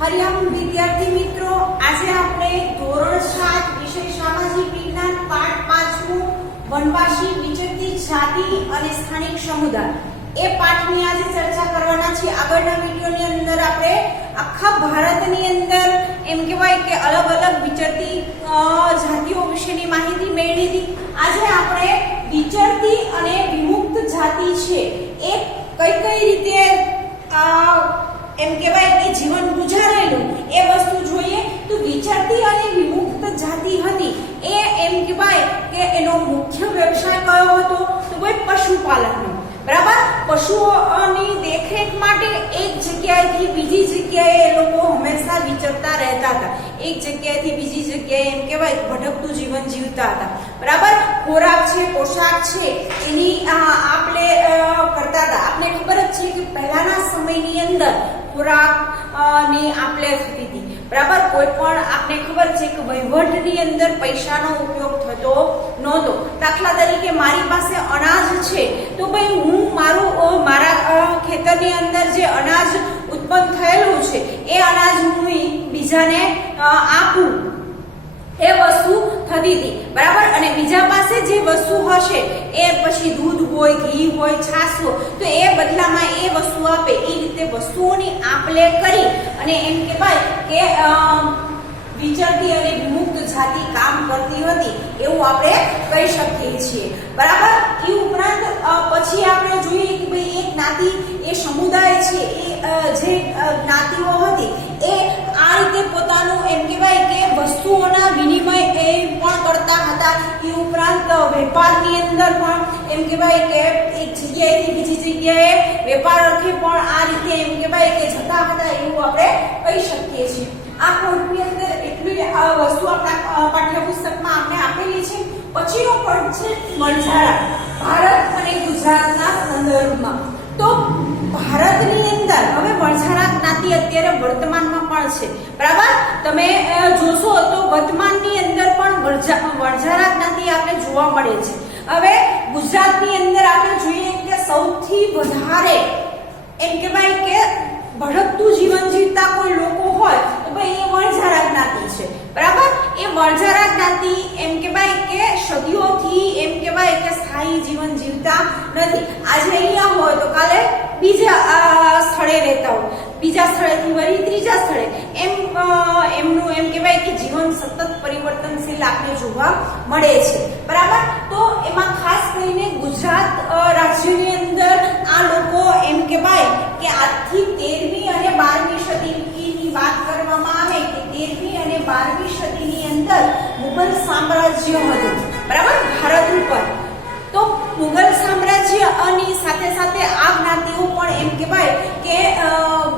હરિયમ વિદ્યાર્થી મિત્રો, આજે આપણે ધોરણ 7 વિષય સામાજિક વિજ્ઞાન પાઠ 5 વનવાસી વિચરતી જાતિ અને સ્થાનિક સમુદાય એ પાઠની આજે ચર્ચા કરવાના છે। આગળના વિડિયોની અંદર આપણે આખા ભારતની અંદર એમ કહેવાય કે અલગ અલગ વિચરતી જાતિઓ વિશેની માહિતી મેળવી હતી। આજે આપણે વિચરતી અને વિમુક્ત જાતિ છે એ કઈ રીતે એમ કહેવાય કે જીવન ગુજારેલું એ વસ્તુ જોઈએ તો વિચરતી અને વિમુક્ત જાતિ હતી એ એમ કહેવાય કે એનો મુખ્ય વ્યવસાય કયો હતો તો ભાઈ પશુપાલનનો। બરાબર, પશુઓની દેખરેખ માટે એક જગ્યાએથી બીજી જગ્યાએ એ લોકો હંમેશા વિચરતા રહેતા હતા। એક જગ્યાએથી બીજી જગ્યાએ એમ કહેવાય ભટકતું જીવન જીવતા હતા। બરાબર, ખોરાક છે, પોશાક છે એની આપણે કરતા હતા। આપણે ખબર જ છે કે પહેલાના સમયની અંદર ખોરાક ની આપણે થતી હતી। બરાબર, કોઈ પણ આપણે ખબર છે કે વહીવટની અંદર પૈસાનો ઉપયોગ થતો નહોતો। દાખલા તરીકે મારી પાસે અનાજ છે તો ભાઈ હું મારા ખેતરની અંદર જે અનાજ ઉત્પન્ન થયેલું છે એ અનાજ હું બીજાને આપું એ વસ્તુ થતી હતી। બરાબર, અને બીજા પાસે જે વસ્તુ હશે એ પછી દૂધ હોય, ઘી હોય, છાશ હોય તો એ બદલામાં એ વસ્તુ આપે। એ રીતે વસ્તુઓની આપ-લે કરી અને એમ કહેવાય કે વિચરતી અને વિમુક્ત જાતિ કામ કરતી હતી એવું આપણે કહી શકીએ છીએ। બરાબર, એ ઉપરાંત પછી આપણે જોઈએ કે ભાઈ એક જ્ઞાતિ એ સમુદાય છે એ જે જ્ઞાતિઓ હતી એ આ રીતે પોતાનું એમ કહેવાય કે વસ્તુઓના વિનિમય એ પણ કરતા હતા। એ ઉપરાંત વેપારની અંદર પણ એમ કહેવાય કે એક જગ્યાએથી બીજી જગ્યાએ વેપાર અર્થે પણ આ રીતે એમ કહેવાય કે જતા હતા એવું આપણે કહી શકીએ છીએ। આ કોર્સની અંદર એટલી વસ્તુ આપણા પાઠ્યપુસ્તકમાં આપણે આપેલી છે। પછીનો પોઈન્ટ છે મળઝારા, ભારત અને ગુજરાતના સંદર્ભમાં। તો ભારતની અંદર હવે મળઝારા જ્ઞાતિ અત્યારે વર્તમાનમાં પણ છે। બરાબર, તમે જોશો તો વર્તમાનની અંદર પણ મળઝારા જ્ઞાતિ આપણે જોવા મળે છે। હવે ગુજરાતની અંદર આપણે જોઈએ કે સૌથી વધારે એમ કહેવાય કે ભટકતું જીવન જીવતા કોઈ લોકો હોય તો ભાઈ એ મળઝારા જ્ઞાતિ છે। બરાબર, એ મળઝારા જ્ઞાતિ એમ કહેવાય કે સદીઓથી એમ કહેવાય કે સ્થાયી જીવન જીવતા નથી। આજે અહીંયા હોય તો કાલે બીજા સ્થળે રહેતા હોય, બીજા સ્થળેથી વળી ત્રીજા સ્થળે એમનું એમ કહેવાય કે જીવન સતત પરિવર્તનશીલ આપણે જોવા મળે છે। બરાબર, તો એમાં ખાસ કરીને ગુજરાત રાજ્યની અંદર આ લોકો એમ કહેવાય કે આજથી 13મી અને 12મી સદીની વાત કરવામાં આવે કે 13મી અને 12મી સદીની અંદર મુગલ સામ્રાજ્ય હતું। બરાબર, ભારત ઉપર તો મુગલ સામ્રાજ્યની સાથે સાથે આ જ્ઞાતિઓ પણ એમ કહેવાય કે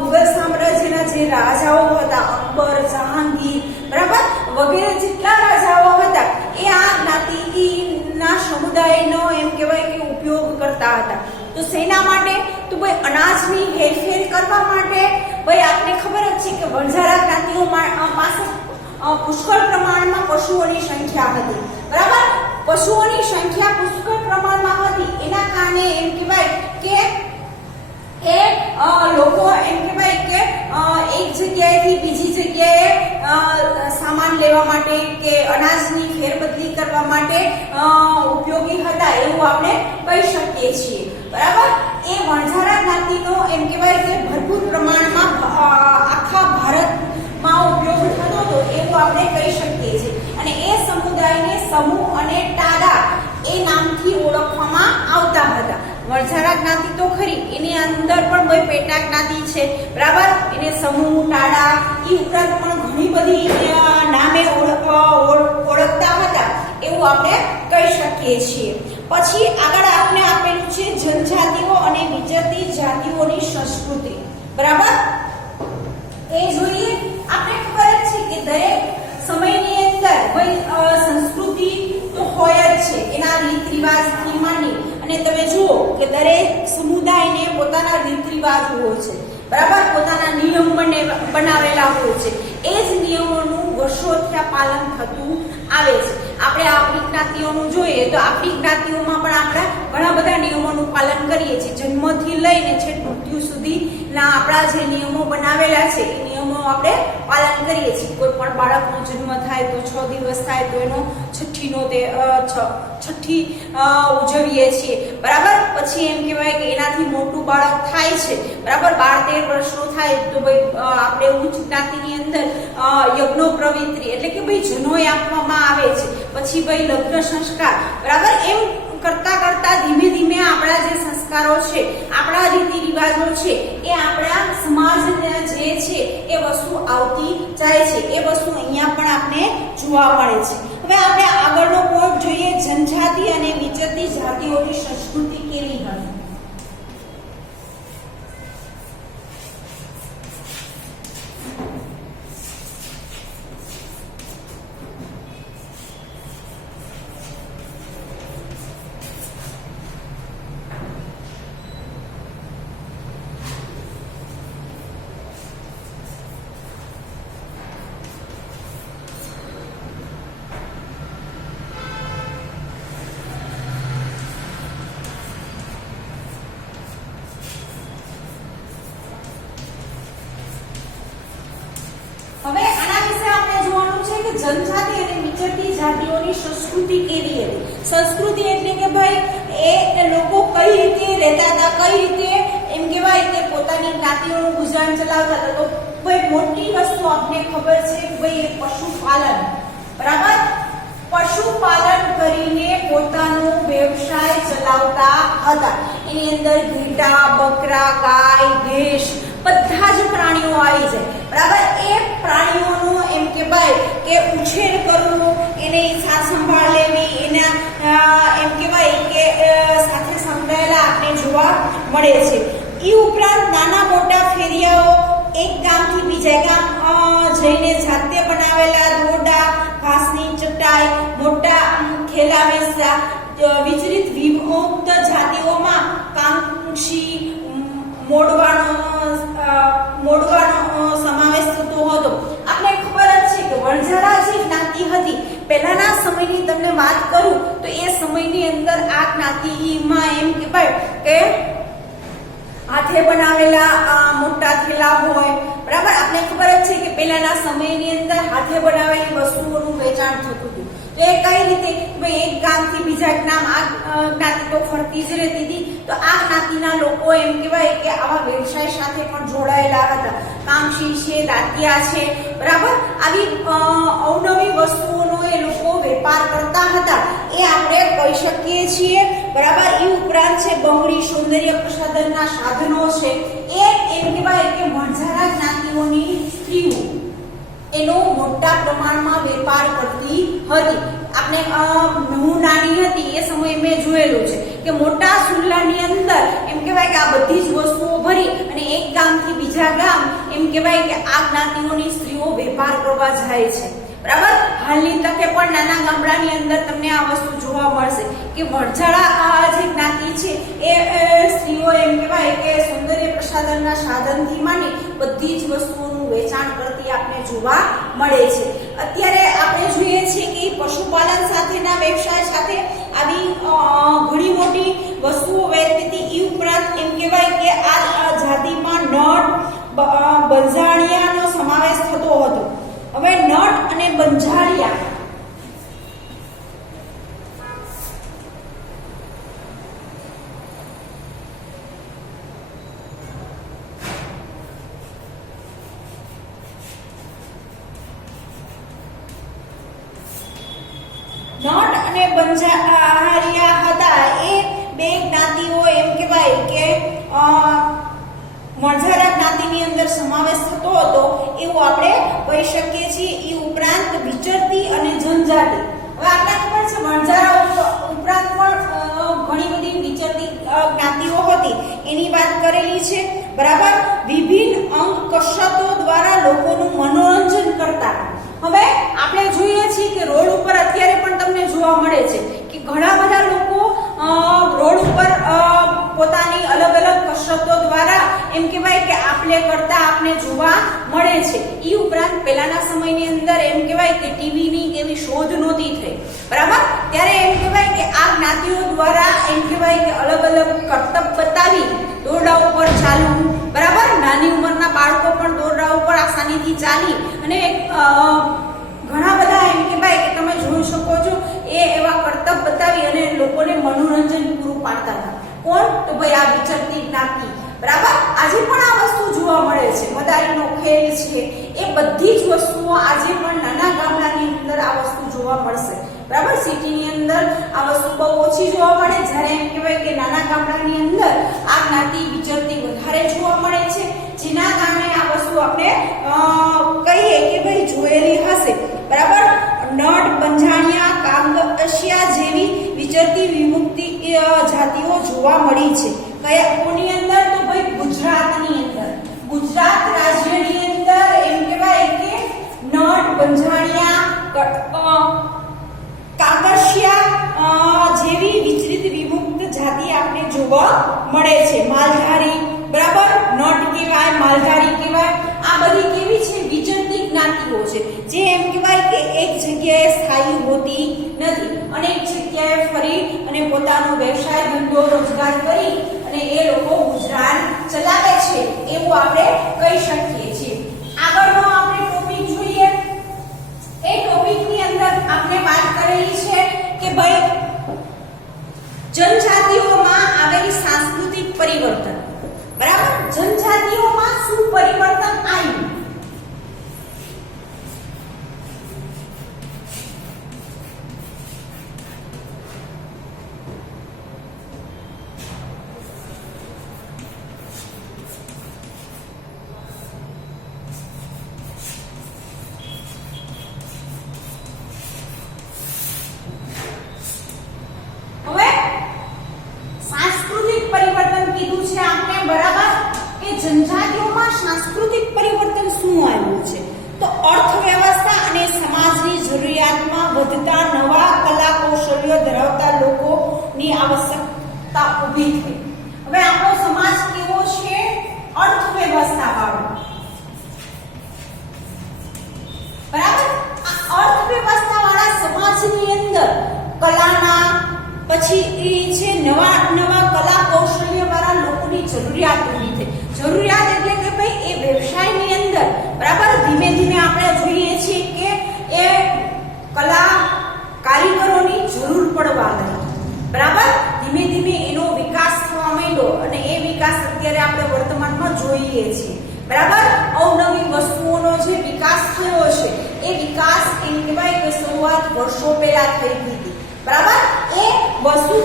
મુગલ સામ્રાજ્યના જે રાજાઓ હતા અકબર, જહાંગીર, બરાબર વગેરે જેટલા રાજાઓ હતા એ આ જ્ઞાતિના સમુદાયનો એમ કહેવાય કે ઉપયોગ કરતા હતા। તો શેના માટે તો ભાઈ અનાજની હેરફેર કરવા માટે। ભાઈ આપને ખબર જ છે કે મળઝારા જ્ઞાતિઓ પાસે પુષ્કળ પ્રમાણમાં પશુઓની સંખ્યા હતી। બરાબર, પશુઓની સંખ્યા પુષ્કળ પ્રમાણમાં હતી એના કારણે એમ કહેવાય કે એ લોકો એમ કહેવાય કે એક જગ્યાએથી બીજી જગ્યાએ સામાન લેવા માટે કે અનાજની ફેરબદલી કરવા માટે ઉપયોગી હતા એવું આપણે કહી શકીએ છીએ। બરાબર, એ મળઝારા જ્ઞાતિનો એમ કહેવાય કે ભરપૂર પ્રમાણમાં આખા ભારતમાં ઉપયોગ થતો હતો એવું આપણે કહી શકીએ છીએ। અને એ સમુદાયને સમૂહ અને ટાડા એ નામથી ઓળખવામાં આવતા હતા। મળઝારા જ્ઞાતિ તો ખરી, એની અંદર પણ ભાઈ પેટા જ્ઞાતિ છે। બરાબર, એને સમૂહ, ટાડા એ ઉપરાંત પણ ઘણી બધી નામે ઓળખતા હતા એવું આપણે કહી શકીએ છીએ। પછી આગળ આપણે આપેલું છે જનજાતિઓ અને વિચરતી જાતિઓની સંસ્કૃતિ। બરાબર, એ જોઈએ આપણે ખબર જ છે કે દરેક સમયની અંદર ભાઈ સંસ્કૃતિ તો હોય જ છે, એના રીત રિવાજથી માંડી અને તમે જુઓ કે દરેક સમુદાયને પોતાના રીત રિવાજ હોય છે। બરાબર, પોતાના નિયમ બનાવેલા હોય છે। એ જ નિયમોનું વર્ષોથી પાલન થતું આવે છે। આપણે આપણી જ્ઞાતિઓનું જોઈએ તો આપણી જ્ઞાતિઓમાં પણ આપણે ઘણા બધા નિયમોનું પાલન કરીએ છીએ। જન્મથી લઈને છેક મૃત્યુ સુધીના આપણા જે નિયમો બનાવેલા છે એ નિયમો આપણે પાલન કરીએ છીએ. કોઈ પણ બાળકનો જન્મ થાય તો 6 દિવસ થાય તો એનો છઠ્ઠી ઉજવીએ છીએ. બરાબર. પછી એમ કહેવાય કે એનાથી મોટું બાળક થાય છે, બરાબર, 12-13 વર્ષનો થાય તો ભાઈ આપણે ઉચ્ચ જ્ઞાતિની અંદર યજ્ઞો પ્રવિત્રી એટલે કે ભાઈ જનોય આપવામાં આવે છે. પછી ભાઈ લગ્ન સંસ્કાર, બરાબર. એમ કરતા કરતા ધીમે ધીમે આપણા જે સંસ્કારો છે, આપણા રીતિ રિવાજો છે, એ આપણા સમાજને જે છે એ વસ્તુ આવતી જાય છે. એ વસ્તુ અહીંયા પણ આપણે જોવા મળે છે. હવે આપણે આગળનો પોઈન્ટ જોઈએ, જનજાતિ અને વિચરતી જાતિઓની સંસ્કૃતિ કેવી હતી. હવે આના વિશે આપણે જોવાનું છે કે જનજાતિ અને વિચરતી જાતિઓની સંસ્કૃતિ કેવી હતી. સંસ્કૃતિ એટલે કે ભાઈ એ લોકો કઈ રીતે રહેતા હતા, કઈ રીતે એમ કહેવાય કે પોતાની જ્ઞાતિઓનું ગુજરાન ચલાવતા હતા. તો ભાઈ મોટી વસ્તુ આપણે ખબર છે કે ભાઈ પશુપાલન, બરાબર, પશુપાલન કરીને પોતાનો વ્યવસાય ચલાવતા હતા. એની અંદર ઘેટા, બકરા, ગાય, ભેંસ બધા જ પ્રાણીઓ આવી જાય, બરાબર. એ પ્રાણીઓનો એમ કે ભાઈ કે ઉછેર કરવો, એને સાર સંભાળ લેવી, એના એમ કહેવાય કે સાથે સંકળાયેલા આપણે જોવા મળે છે. એ ઉપરાંત નાના મોટા ફેરિયાઓ એક ગામથી બીજા ગામ જઈને જાતે બનાવેલા દોરડા, ઘાસની ચટાઈ, મોટા થેલા વેચતા. વિચરિત વિમુક્ત જાતિઓમાં કાંક્ષી, મોડવાનો સમાવેશ થતો હતો. આપણે ખબર જ છે કે વણઝારા જે જ્ઞાતિ હતી પહેલાના સમયની તમને વાત કરું તો એ સમયની અંદર આ જ્ઞાતિમાં એમ કહેવાય કે હાથે બનાવેલા મોટા થેલા હોય, બરાબર. આપણે ખબર જ છે કે પહેલાના સમયની અંદર હાથે બનાવેલી વસ્તુઓનું વેચાણ થતું હતું. તો એ કઈ રીતે ભાઈ એક ગામથી બીજા ગામ આ જ્ઞાતિ તો ફરતી જ રહેતી હતી. તો આ જ્ઞાતિના લોકો એમ કહેવાય કે આવા વ્યવસાય સાથે પણ જોડાયેલા હતા. કામશી છે, દાંતિયા છે, બરાબર. આવી અવનવી વસ્તુઓનો એ લોકો વેપાર કરતા હતા, એ આપણે કહી શકીએ છીએ, બરાબર. એ ઉપરાંત છે બંગડી, સૌંદર્ય પ્રસાધનના સાધનો છે. એ એમ કહેવાય કે વણઝારા જ્ઞાતિઓની સ્ત્રીઓ એનો મોટા પ્રમાણમાં વેપાર કરતી હતી. આપણે હું નાની હતી એ સમયે મેં જોયેલું છે કે મોટા સુલ્લાની અંદર એમ કહેવાય કે આ બધી જ વસ્તુઓ ભરી અને એક ગામથી બીજા ગામ એમ કહેવાય કે આ જ્ઞાતિઓની સ્ત્રીઓ વેપાર કરવા જાય છે, બરાબર. હાલની તકે પણ નાના ગામડાની અંદર તમને આ વસ્તુ જોવા મળશે કે વણઝારા જે જ્ઞાતિ છે એ સ્ત્રીઓ એમ કહેવાય કે સૌંદર્ય પ્રસાધનના સાધનથી માંડી બધી જ વસ્તુઓનું વેચાણ કરતી આપણે જોવા મળે છે. અત્યારે આપણે જોઈએ છીએ કે પશુપાલન સાથેના વ્યવસાય સાથે આવી ઘણી મોટી વસ્તુઓ વેચતી હતી. એ ઉપરાંત એમ કહેવાય કે આ જાતિમાં નટ, બંજાળિયાનો સમાવેશ થતો હતો. હવે નટ અને બંજાળિયા હતા એ બે જ્ઞાતિઓ એમ કહેવાય કે વણઝારા જ્ઞાતિની અંદર સમાવેશ થતો હતો એવું આપણે કહી શકીએ છીએ. એ ઉપરાંત વિચરતી અને જનજાતિ. હવે આપણે ખબર છે વણઝારા ઉપરાંત પણ ઘણી બધી વિચરતી જ્ઞાતિઓ હતી એની વાત કરેલી છે, બરાબર. વિભિન્ન અંગ કસરતો દ્વારા લોકોનું મનોરંજન કરતા. હવે આપણે જોઈએ છીએ કે રોડ ઉપર અત્યારે પણ તમને જોવા મળે છે કે ઘણા બધા લોકો રોડ ઉપર પોતાની અલગ અલગ કસરતો દ્વારા એમ કહેવાય કે આપલે કરતા આપણે જોવા મળે છે. એ ઉપરાંત પહેલાના સમયની અંદર એમ કહેવાય કે ટીવીની એવી શોધ નહોતી થઈ, બરાબર. ત્યારે એમ કહેવાય કે આ જ્ઞાતિઓ દ્વારા એમ કહેવાય કે અલગ અલગ કરતબ બતાવી દોરડા ઉપર ચાલવું, બરાબર. નાની ઉંમરના બાળકો પણ દોરડા ઉપર આસાનીથી થી ચાલી અને ઘણા બધા એમ કે ભાઈ કે તમે જોઈ શકો છો એ એવા કરતબ બતાવી અને લોકોને મનોરંજન પૂરું પાડતા હતા. કોણ? તો ભાઈ આ વિચરતી જ્ઞાતિ. બરાબર. આજે પણ આ વસ્તુ જોવા મળે છે. મદારીનો ખેલ છે, એ બધી જ વસ્તુઓ આજે પણ નાના ગામડાની અંદર આ વસ્તુ જોવા મળશે. બરાબર. સિટીની અંદર આ વસ્તુ બહુ ઓછી જોવા મળે, જ્યારે એમ કહેવાય કે નાના ગામડાની અંદર આ જ્ઞાતિ વિચરતી વધારે જોવા મળે છે, જેના કારણે આ વસ્તુ આપણે કહીએ કે ભાઈ જોયેલી હશે. બરાબર. નટ, બંજાણિયા, કાંગસિયા જેવી વિચરતી વિમુક્તિ જાતિઓ જોવા મળી છે. કયા કોની અંદર? તો ભાઈ ગુજરાતની અંદર. ગુજરાત રાજ્યની અંદર એમ કહેવાય કે નટ, બંજાણિયા, કાંગસિયા જેવી વિચરિત વિમુક્ત જાતિ આપણે જોવા મળે છે. માલધારી. બરાબર. નટ કહેવાય, માલધારી કહેવાય. આ બધી કેવી છે? વિચરતી જ્ઞાતિઓ છે, જે એમ કહેવાય કે એક જગ્યાએ સ્થાયી હોતી નથી, અનેક જગ્યાએ ફરી અને પોતાનો વ્યવસાય, ધંધો, રોજગાર કરી અને એ લોકો ગુજરાન ચલાવે છે એવું આપણે કહી શકીએ છીએ. આગળનો આપણે ટોપિક જોઈએ. એ ટોપિકની અંદર આપણે વાત કરેલી છે કે ભાઈ જનજાતિઓમાં આવેલી સાંસ્કૃતિક પરિવર્તન. બરાબર. જનજાતિઓમાં શું પરિવર્તન આવ્યું? જનજાતિઓમાં સાંસ્કૃતિક પરિવર્તન શું આવ્યું છે? તો અર્થવ્યવસ્થા અને સમાજની જરૂરિયાતમાં વધતા નવા કલા કૌશલ્યો ધરાવતા લોકોની આવશ્યકતા ઊભી થઈ. હવે આપણો સમાજ કેવો છે? અર્થવ્યવસ્થા વાળો. બરાબર. આ અર્થવ્યવસ્થા વાળા સમાજની અંદર કલાના પછી છે નવા નવા કલા કૌશલ્ય વાળા લોકોની જરૂરિયાત ઊભી થઈ. જરૂરિયાત એટલે કે ભાઈ એ વ્યવસાયની અંદર બરાબર ધીમે ધીમે આપણે જોઈએ છીએ કે એ કલા કારીગરોની જરૂર પડવા લાગી. બરાબર. ધીમે ધીમે એનો વિકાસ થવા માંડ્યો અને એ વિકાસ અત્યારે આપણે વર્તમાનમાં જોઈએ છીએ. બરાબર. અવનવી વસ્તુઓનો જે વિકાસ થયો છે એ વિકાસ એમ કહેવાય કે શરૂઆત વર્ષો પહેલા થઈ હતી. બરાબર. એ વસ્તુ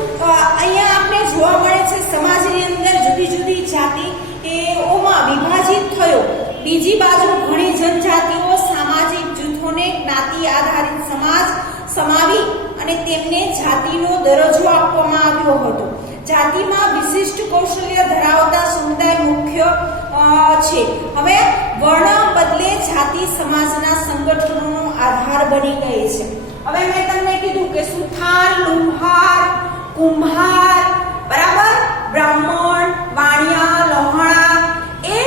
અહીંયા આપણે જોવા મળે છે સમાજની અંદર જુદી જુદી જાતિઓમાં વિભાજિત થયો. બીજી બાજુ ઘણી જનજાતિઓ સામાજિક જૂથોને જ્ઞાતિ આધારિત સમાજ સમાવી અને તેમને જાતિનો દરજ્જો આપવામાં આવ્યો હતો. જાતિમાં વિશિષ્ટ કૌશલ્ય ધરાવતા સમુદાય મુખ્ય છે. હવે વર્ણ બદલે જાતિ સમાજના સંગઠનોનો આધાર બની ગઈ છે. હવે મેં તમને કીધું કે સુથાર, લુહાર, કુંભાર, બરાબર, બ્રાહ્મણ, વાણિયા, લોહાણા, એ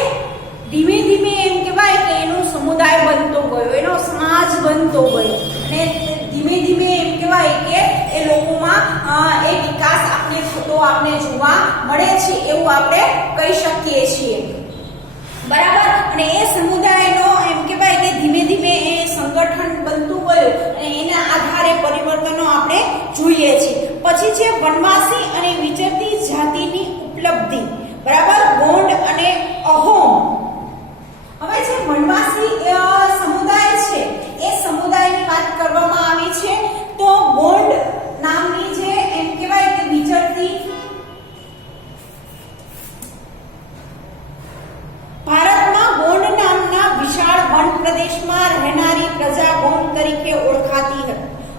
ધીમે ધીમે એમ કહેવાય કે એનો સમુદાય બનતો ગયો, એનો સમાજ બનતો ગયો અને ધીમે ધીમે એમ કહેવાય કે એ લોકોમાં એ વિકાસ આપણે થતો આપણે જોવા મળે છે એવું આપણે કહી શકીએ છીએ. બરાબર. અને એ સમુદાયનો એમ કહેવાય કે ધીમે ધીમે એ સંગઠન બનતું ગયું અને એના આધારે પરિવર્તનો આપણે જોઈએ છીએ. પછી છે વનવાસી અને વિચરતી જાતિની ઉપલબ્ધિ. બરાબર. ગોંડ અને અહોમ. હવે જે વનવાસી સમુદાય છે એ સમુદાયની વાત કરવામાં આવી છે તો ગોંડ નામની જે એમ કહેવાય કે વિચરતી ભારતમાં ગોંડ નામના વિશાળ વન પ્રદેશમાં રહેનારી પ્રજા ગોંડ તરીકે ઓળખાતી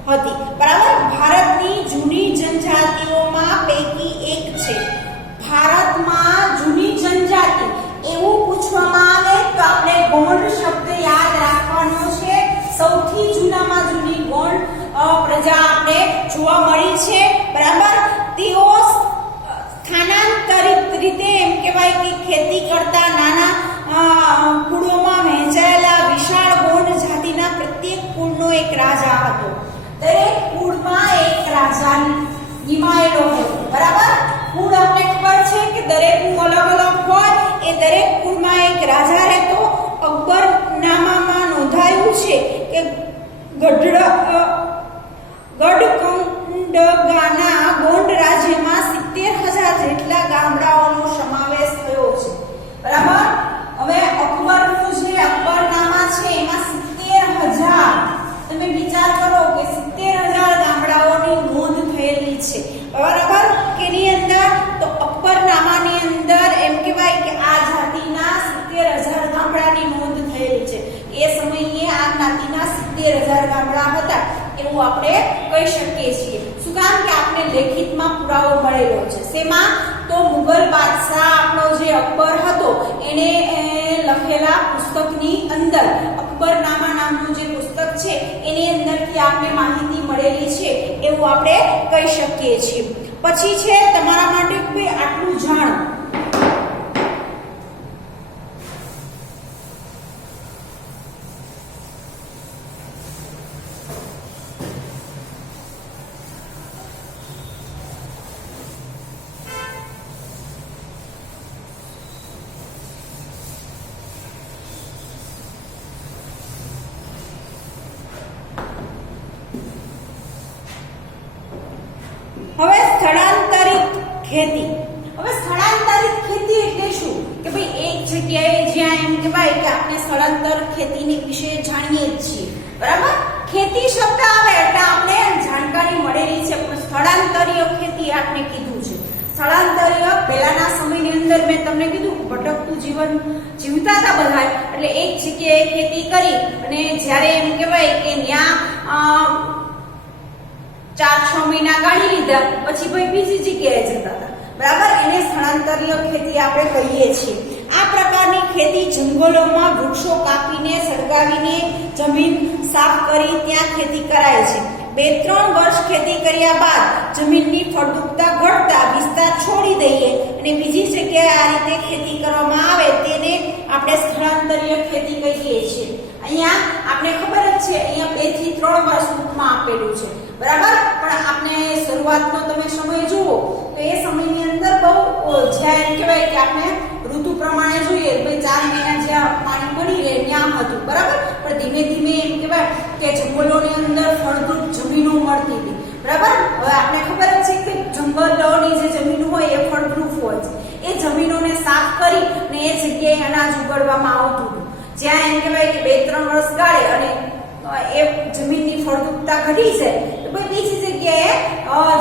હતી. બરાબર. ભારતની જૂની જનજાતિઓમાં પૈકી એક છે. ભારતમાં જૂની જનજાતિ એવું પૂછવામાં આવે તો આપણે ગોંડ શબ્દ યાદ રાખવાનો છે. સૌથી જૂનામાં જૂની ગોંડ પ્રજા આપણે જોવા મળી છે. બરાબર. તેઓ સ્થાનાંતરિત રીતે એમ કહેવાય કે ખેતી કરતા નાના કુળોમાં વહેંચાયેલા વિશાળ ગોંડ જાતિના પ્રત્યેક કુળનો એક રાજા હતો. દરેક કુળમાં એક રાજા નિમાયેલો હતો. બરાબર. કુળ આપણે ખબર છે કે દરેક કુળ અલગ અલગ હોય. એ દરેક કુળમાં એક રાજા રહેતો. અકબરનામામાં નોંધાયું છે કે ગઢખંડગાના ગોંડ રાજ્યમાં 70,000 જેટલા ગામડાઓનો સમાવેશ થયો છે. બરાબર. હવે અકબરનું જે અકબરનામા છે એમાં 70,000, તમે વિચાર કરો કે 70,000 ગામડાઓની નોંધ થયેલી છે. બરાબર. કેની અંદર? તો અકબરનામાની અંદર એમ કહેવાય કે આ જાતિના 70,000 ગામડાની નોંધ થયેલી છે. એ સમયે આ જ્ઞાતિના 70,000 ગામડા હતા એવું આપણે કહી શકીએ છીએ. શું કામ? કે આપણે લેખિતમાં પુરાવો મળેલો છે. શેમાં? તો મુગલ બાદશાહ આપણો જે અકબર હતો એને લખેલા પુસ્તકની અંદર, અકબરનામા નામનું જે પુસ્તક છે એની અંદરથી આપણે માહિતી મળેલી છે એવું આપણે કહી શકીએ છીએ. પછી છે તમારા માટે આટલું જાણો. હવે સ્થળાંતરિત ખેતી. હવે સ્થળાંતરિત ખેતી એટલે શું? કે ભાઈ એક જગ્યાએ જ્યાં એમ કહેવાય કે આપણે સ્થળાંતર ખેતીની વિશે જાણીએ જ છીએ. બરાબર. ખેતી શબ્દ આવે એટલે આપણે જાણકારી મળેલી છે, પણ સ્થળાંતરીય ખેતી આપણે કીધું છે. સ્થળાંતરીય પહેલાના સમયની અંદર મેં તમને કીધું ભટકતું જીવન જીવતા હતા બધા, એટલે એક જગ્યાએ ખેતી કરી અને જ્યારે એમ કહેવાય કે ત્યાં 4-6 મહિના ગાળી લીધા પછી ભાઈ બીજી જગ્યાએ જતા હતા. બરાબર. એને સ્થળાંતરીય ખેતી આપણે કહીએ છીએ. આ પ્રકારની ખેતી જંગલોમાં વૃક્ષો કાપીને સળગાવીને જમીન સાફ કરી ત્યાં ખેતી કરાય છે. 2-3 વર્ષ ખેતી કર્યા બાદ જમીનની ફળદ્રુપતા ઘટતા વિસ્તાર છોડી દઈએ અને બીજી જગ્યાએ આ રીતે ખેતી કરવામાં આવે તેને આપણે સ્થળાંતરીય ખેતી કહીએ છીએ. અહીંયા આપણે ખબર જ છે, અહીંયા 2 થી 3 વર્ષ ટૂંકમાં આપેલું છે. બરાબર. પણ આપણે શરૂઆતનો તમે સમય જુઓ તો એ સમયની અંદર બહુ જ્યાં એમ કહેવાય કે આપણે ઋતુ પ્રમાણે જોઈએ ભાઈ 4 મહિના જ્યાં પાણી મળી રહે ત્યાં હતું. બરાબર. પણ ધીમે ધીમે એમ કહેવાય કે જંગલોની અંદર ફળદ્રુપ જમીનો મળતી હતી. બરાબર. હવે આપણે ખબર જ છે કે જંગલોની જે જમીન હોય એ ફળદ્રુપ હોય છે. એ જમીનોને સાફ કરી અને એ જગ્યાએ અનાજ ઉગાડવામાં આવતું હતું. જ્યાં એમ કહેવાય કે 2-3 વર્ષ ગાળે અને એ જમીનની ફળદ્રુપતા ઘટી છે તો ભાઈ બીજી જગ્યાએ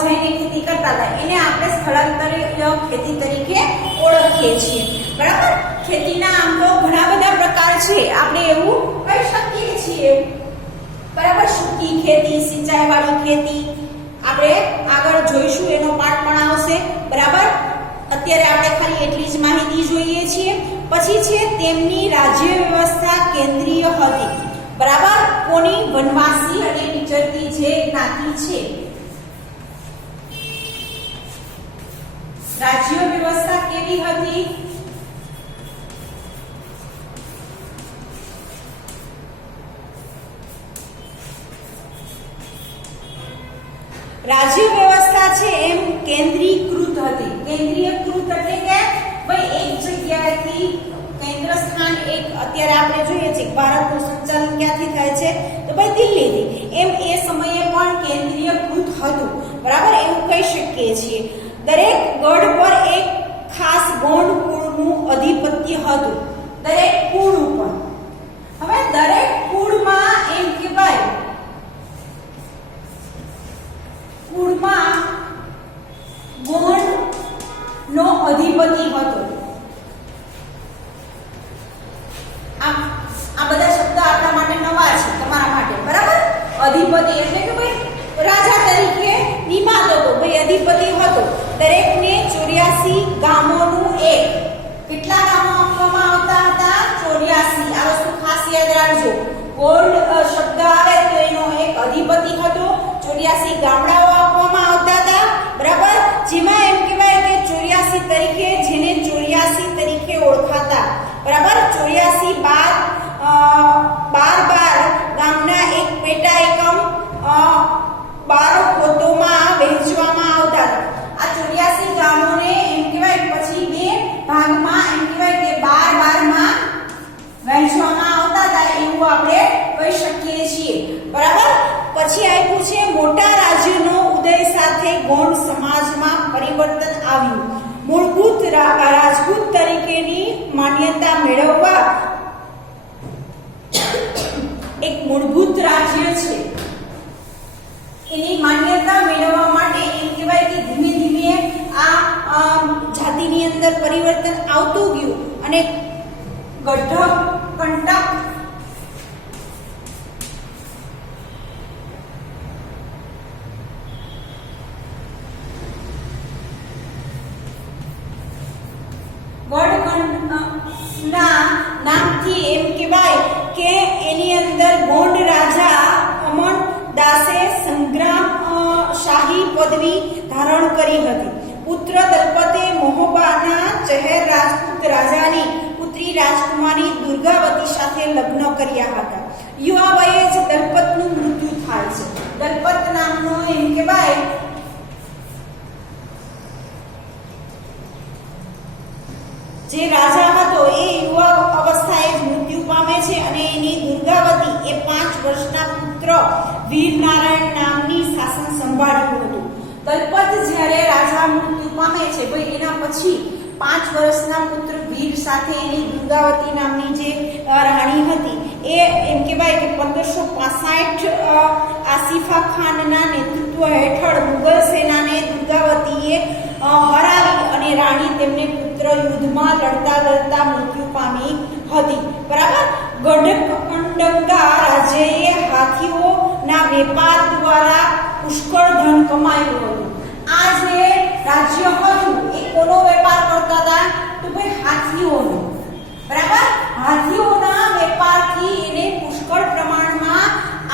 જઈને ખેતી કરતા હતા. એને આપણે સ્થળાંતરીય ખેતી તરીકે ઓળખીએ છીએ. બરાબર. ખેતીના આમ તો ઘણા બધા પ્રકાર છે, આપણે એવું કહી શકીએ છીએ. બરાબર. સૂકી ખેતી, સિંચાઈવાળી ખેતી આપણે આગળ જોઈશું, એનો પાઠ પણ આવશે. બરાબર. અત્યારે આપણે ખાલી એટલી જ માહિતી જોઈએ છીએ. પછી છે તેમની રાજ્ય વ્યવસ્થા કેન્દ્રીય હતી. બરાબર. કોની? વનવાસી અને વિચરતી જે જ્ઞાતિ છે. રાજ્ય વ્યવસ્થા કેવી હતી? રાજ્ય વ્યવસ્થા છે એમ કેન્દ્રીકૃત હતી. કેન્દ્રીયકૃત એટલે કે ભાઈ એક જગ્યાએથી કેન્દ્ર સ્થાન એક, અત્યારે આપણે જોઈએ છે ભારતનું સંચાલન ક્યાંથી થાય છે તો ભાઈ દિલ્હીથી. એમ એ સમયે પણ કેન્દ્રીયકૃત હતું. બરાબર. એવું કહી શકીએ છીએ. દરેક ગઢ પર એક ખાસ ગોંડ કુળનું અધિપત્ય હતું. દરેક કુળ ઉપર. હવે દરેક કુળમાં એમ કહેવાય કુળમાં ગોંડ નો અધિપતિ હતો. આ બધા શબ્દ આપણા માટે નવા છે, તમારા માટે. બરાબર. અધિપતિ એટલે કે ભાઈ રાજા તરીકે નિમાતો હતો, ભાઈ અધિપતિ હતો. દરેકને 84 ગામોનું એક. કેટલા ગામો આપવામાં આવતા હતા? 84. આ વસ્તુ ખાસ યાદ રાખજો. ગોંડ શબ્દ આવે તો એનો એક અધિપતિ હતો. 84 ગામડાઓ આપવામાં આવતા હતા. બરાબર. જેમાં એમ કહેવાય કે 84 તરીકે, જેને 84 તરીકે ઓળખાતા. બરાબર. 84 બાદ 12 ગામના એક પેટા એકમ 12 પોતોમાં વહેંચવામાં આવતા હતા. આ 84 ગામોને એમ કહેવાય પછી 2 ભાગમાં એમ કહેવાય કે 12 માં વહેંચવામાં ગોંડ સમાજમાં પરિવર્તન આવ્યું. મૂળભૂત રાજપૂત તરીકેની માન્યતા મેળવવા એક મૂળભૂત રાજ્ય છે એની માન્યતા મેળવવા માટે એમ કહેવાય કે ધીમે ધીમે આ જાતિની અંદર પરિવર્તન આવતું ગયું અને ગઢ કંટક ના નામથી એમ કહેવાય કે એની અંદર ગોંડ રાજા અમન દાસે સંગ્રામ શાહી પદવી ધારણ કરી હતી. પુત્ર દલપતે મોહબાના ચહેર રાજપૂત રાજાની પુત્રી રાજકુમારી દુર્ગાવતી સાથે લગ્ન કર્યા હતા. યુવા વયે જ દલપતનું મૃત્યુ થાય છે. દલપત નામનો એમ કહેવાય જે રાજા હતો એ યુવા અવસ્થાએ મૃત્યુ પામે છે અને એની દુર્ગાવતી એ 5 વર્ષના પુત્ર વીરનારાયણ નામની શાસન સંભાળ્યું હતું. દલપત જ્યારે રાજા મૃત્યુ પામે છે ભાઈ એના પછી 5 વર્ષના પુત્ર વીર સાથે એની દુર્ગાવતી નામની જે રાણી હતી એ એમ કહેવાય કે 1565 આસિફા ખાનના નેતૃત્વ હેઠળ મુગલ સેનાને દુર્ગાવતીએ હરાવી અને રાણી તેમને પુત્ર યુદ્ધમાં લડતા મૃત્યુ પામી હતી. બરાબર. ગઢકંડકા રાજ્યએ હાથીઓના વેપાર દ્વારા પુષ્કળ ધન કમાયું હતું. આ જે રાજ્ય હતું એ કોનો વેપાર કરતા હતા? તો ભાઈ હાથીઓનો. બરાબર. હાથીઓના વેપારથી એને પુષ્કળ પ્રમાણમાં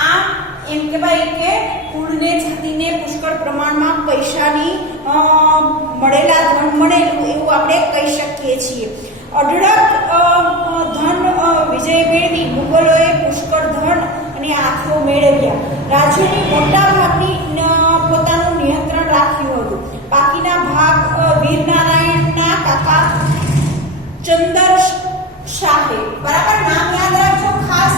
આ એમ કહેવાય કે કુળને જાતિને પુષ્કળ પ્રમાણમાં પૈસાની મળેલા ધન મળેલું એવું આપણે કહી શકીએ છીએ. અઢળક ધન વિજય મેળવી મુગલોએ પુષ્કળ ધન અને હાથીઓ મેળવ્યા. રાજ્યની મોટા ભાગની પોતાનું નિયંત્રણ રાખ્યું હતું. બાકીના ભાગ વીરનારાયણના કાકા ચંદર શાહે. બરાબર. નામ યાદ રાખજો ખાસ.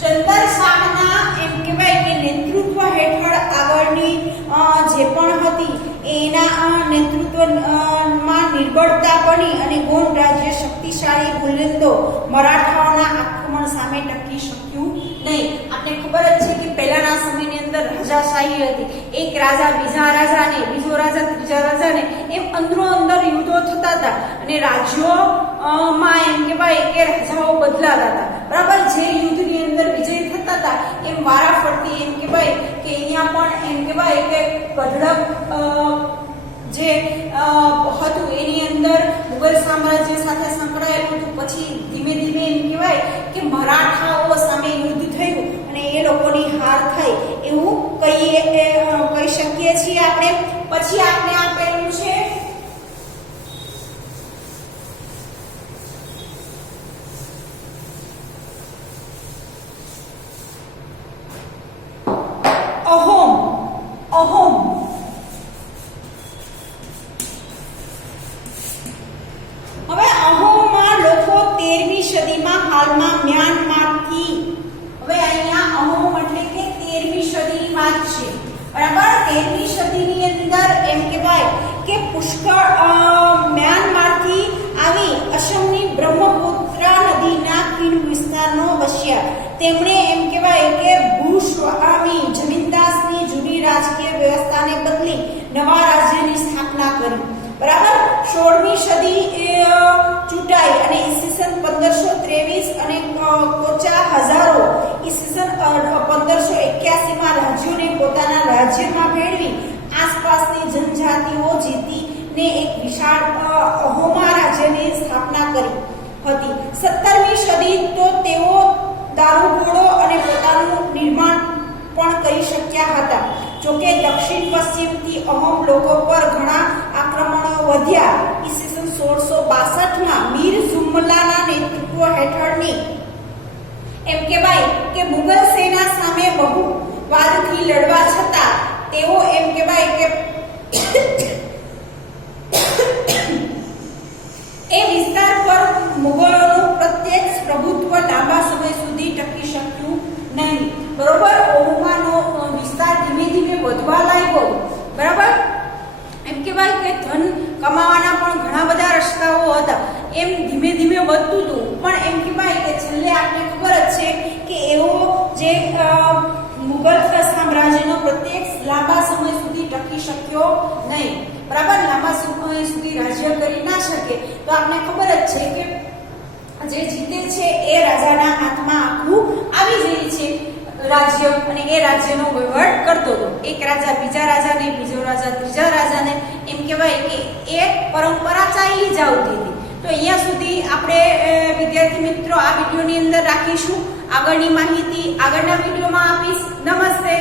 ચંદર શાહના એમ કહેવાય કે નેતૃત્વ હેઠળ આગળની જે પણ હતી એના નેતૃત્વમાં નિર્બળતા બની અને ગોંડ રાજ્ય શક્તિશાળી બુલંદો મરાઠાઓના આક્રમણ સામે ટકી શક્યું નહીં. આપણે ખબર જ છે કે પહેલાના સમયની અંદર રાજાશાહી હતી. એક રાજા બીજા રાજાને, બીજો રાજા ત્રીજા રાજાને એમ અંદરો અંદર યુદ્ધો થતા હતા અને રાજ્યોમાં એમ કહેવાય કે રાજાઓ બદલાતા હતા. બરાબર. જે યુદ્ધની અંદર વિજય થતા હતા એમ વારાફરતી એમ કહેવાય કે અહીંયા પણ એમ કહેવાય કે ગઢડક જે હતું એની અંદર મુગલ સામ્રાજ્ય સાથે સંકળાયેલું હતું. પછી ધીમે ધીમે એમ કહેવાય કે મરાઠાઓ સામે યુદ્ધ થયું અને એ લોકોની હાર થઈ એવું કહી શકીએ છીએ આપણે. પછી આપણે આપેલું છે અહોમ. હવે અહોમમાં લોકો 13મી સદીમાં હાલમાં મ્યાનમારથી, હવે અહીંયા અહોમ એટલે કે 13મી સદીની વાત છે. બરાબર. 13મી સદીની અંદર એમ કહેવાય કે પુષ્કળ મ્યાનમારથી આવી અસમની બ્રહ્મપુત્રા નદીના ખીણ વિસ્તારનો વસ્યા. તેમણે એમ કહેવાય કે ભૂસ્વામી જમીનદાસની જૂની રાજકીય વ્યવસ્થાને બદલી નવા રાજ્યની સ્થાપના કરી. બરાબર. 16મી સદી ચૂંટાઈ અને ઈસવીસન 1523 અને કોચા હજારો ઈસવીસન 1581માં રાજ્યોને પોતાના રાજ્યમાં ભેળવી આસપાસની જનજાતિઓ જીતીને એક વિશાળ અહોમા રાજ્યની સ્થાપના કરી હતી. 17મી સદી તો તેઓ દારૂગોળો અને પોતાનું નિર્માણ પણ કરી શક્યા હતા. જોકે દક્ષિણ પશ્ચિમથી અહોમ લોકો પર ઘણા આક્રમણો વધ્યા. ઈસવીસન 1662માં મીર જુમલાના નેતૃત્વ હેઠળની એમ કહેવાય કે મુગલ સેના સામે બહુ વારથી લડવા છતાં તેઓ એમ કહેવાય કે એ વિસ્તાર પર મુગલોનું પ્રત્યક્ષ પ્રભુત્વ લાંબા સમય સુધી ટકી શક્યું નહીં. એમ ધીમે ધીમે વધતું હતું, પણ એમ કહેવાય કે છેલ્લે આપણે ખબર જ છે કે એવો જે મુગલ સામ્રાજ્યનો પ્રત્યેક લાંબા સમય સુધી ટકી શક્યો નહીં, બરાબર, લાંબા સમય સુધી રાજ્ય કરી ના શકે. તો આપણે ખબર જ છે કે જે જીતે છે એ રાજાના હાથમાં આખું આવી જાય છે રાજ્ય, અને એ રાજ્યનો વહીવટ કરતો હતો. એક રાજા બીજા રાજાને, બીજો રાજા ત્રીજા રાજાને, એમ કહેવાય કે એ પરંપરા ચાલી જ આવતી હતી. તો અહીંયા સુધી આપણે વિદ્યાર્થી મિત્રો આ વિડીયોની અંદર રાખીશું. આગળની માહિતી આગળના વિડીયોમાં આપીશ. નમસ્તે.